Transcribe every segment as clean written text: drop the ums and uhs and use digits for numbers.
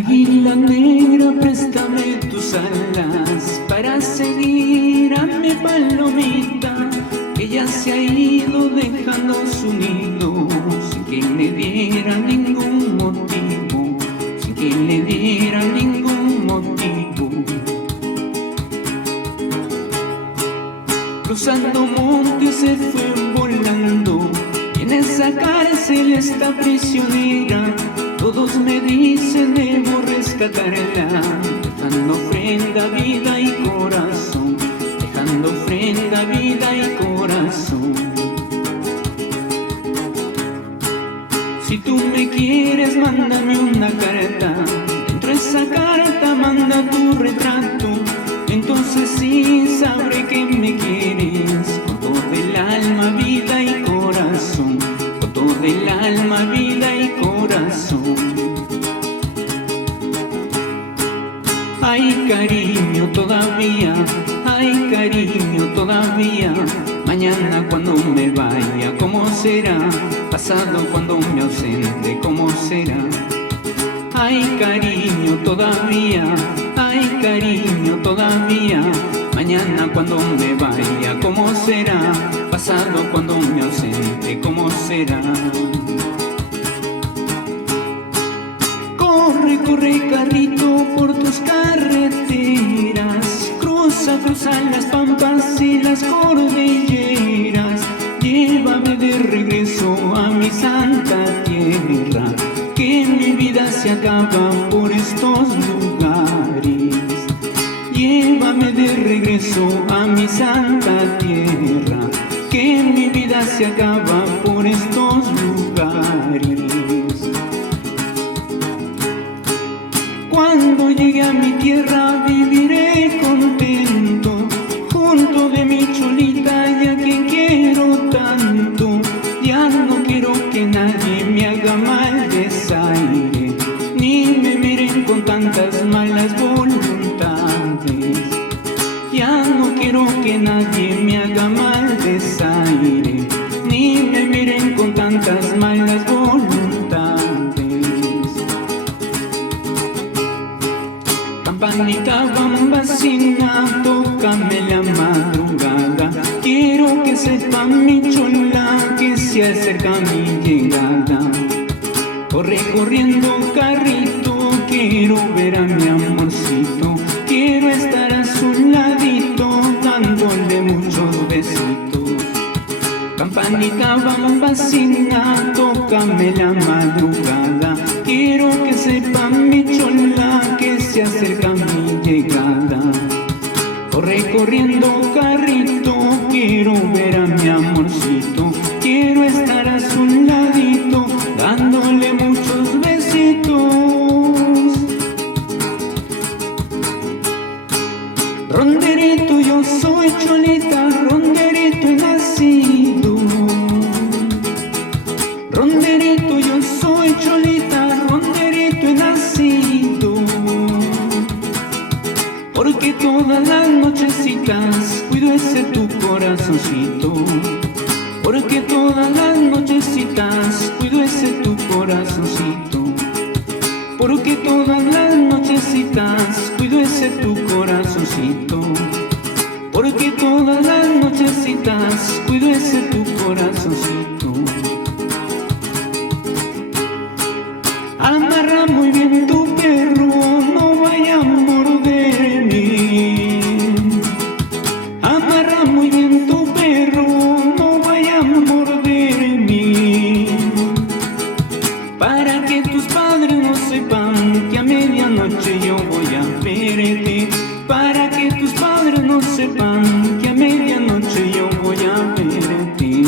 Águila negra, préstame tus alas para seguir a mi palomita, que ya se ha ido dejando su nido, sin que le diera ningún motivo, sin que le diera ningún motivo. Cruzando montes se fue volando, y en esa cárcel está prisionera. Todos me dicen debo rescatarla, dejando ofrenda, vida y corazón, dejando ofrenda, vida y corazón. Si tú me quieres, mándame una carta, dentro de esa carta manda tu retrato, entonces sí sabré que me quieres, con todo el alma, vida y corazón, con todo el alma, vida y corazón. Ay, cariño, todavía, ay, cariño, todavía. Mañana cuando me vaya, ¿cómo será? Pasado cuando me ausente, ¿cómo será? Ay, cariño, todavía, ay, cariño, todavía. Mañana cuando me vaya, ¿cómo será? Pasado cuando me ausente, ¿cómo será? Corre, corre, carrito, por tus carreteras, cruza, cruza las pampas y las cordilleras, llévame de regreso a mi santa tierra, que mi vida se acaba por estos lugares. Llévame de regreso a mi santa tierra, que mi vida se acaba por estos lugares. Cuando llegue a mi tierra viviré contento, junto de mi cholita y a quien quiero tanto. Ya no quiero que nadie me haga mal desaire, ni me miren con tantas malas voluntades. Ya no quiero que nadie me haga mal desaire, ni me miren con tantas malas voluntades. Campanita bambacina, tócame la madrugada, quiero que sepa mi chola que se acerca mi llegada. Corre corriendo carrito, quiero ver a mi amorcito, quiero estar a su ladito, dándole muchos besitos. Campanita bambacina, tócame la madrugada, quiero que sepa mi chola que se acerca mi llegada. Corre corriendo carrito, quiero ver a mi amorcito, quiero estar a su ladito, dándole muchos besitos. Ronderito, yo soy cholita, ronderito he nacido. Ronderito, yo soy cholita, ronderito he nacido. Porque todas las nochecitas cuido ese tu corazoncito. Porque todas las nochecitas cuido ese tu corazoncito. Porque todas las nochecitas cuido ese tu corazoncito. Porque todas las nochecitas cuido ese tu corazoncito. Amarra muy bien tu perro, no vaya a morderme. Amarra muy bien tu perro, no vaya a morderme. Para que tus padres no sepan que a medianoche yo voy a verte. Para que tus padres no sepan que a medianoche yo voy a verte.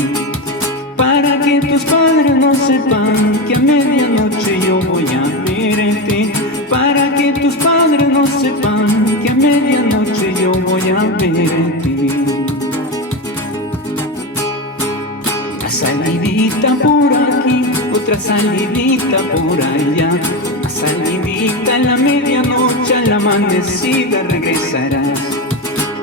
Para que tus padres no sepan que a medianoche yo voy a verte. Para que tus padres no sepan que a medianoche yo voy a verte. Una salidita por aquí, otra salidita por allá. Una salidita a la medianoche, a la amanecida regresarás.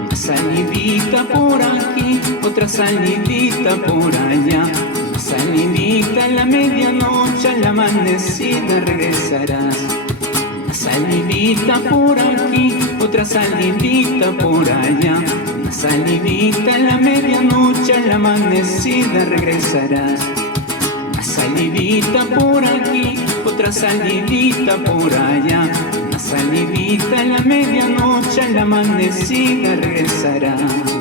Una salidita por aquí, otra salidita por allá. Una salidita a la medianoche, a la amanecida regresarás. Una salivita por aquí, otra salivita por allá. Una salivita a la medianoche, a la amanecida regresarás. Una salivita por aquí, otra salivita por allá. Una salivita a la medianoche, a la amanecida regresarás.